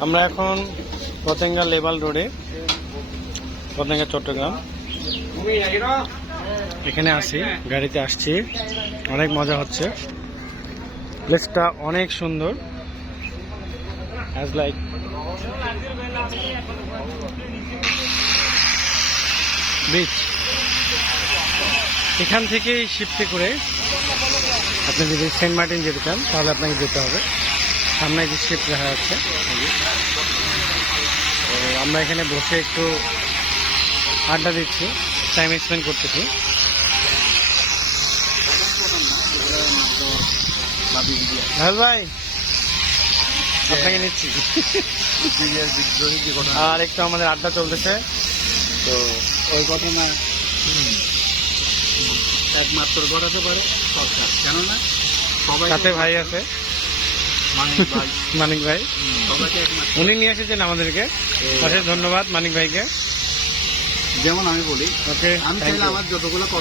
আমরা এখন পতেঙ্গা লেবাল রোডে, পতেঙ্গা চট্টগ্রাম, এখানে আসি, গাড়িতে আসছি, অনেক মজা হচ্ছে। প্লেসটা অনেক সুন্দর, অ্যাজ লাইক বিচ। এখান থেকেই শিফটে করে আপনি যদি সেন্ট মার্টিন যেতে চান তাহলে আপনাকে যেতে হবে। সামনে যে শিফট দেখা যাচ্ছে, তো আমরা এখানে বসে একটু আড্ডা দিচ্ছি, টাইম স্পেন্ড করতেছি। ভাই আপনাকে নিচ্ছি, আর একটু আমাদের আড্ডা চলতেছে। তো ওই ঘটনা একমাত্র ঘটাতে পারে সরকার, কেননা সবাই সাথে ভাই আছে, মানিক ভাই, সবাইকে একমাত্র উনি নিয়ে এসেছেন আমাদেরকে। অশেষ ধন্যবাদ মানিক ভাইকে। যেমন আমি বলি, ওকে, আমি চাইলে আমার যতগুলো কর্ম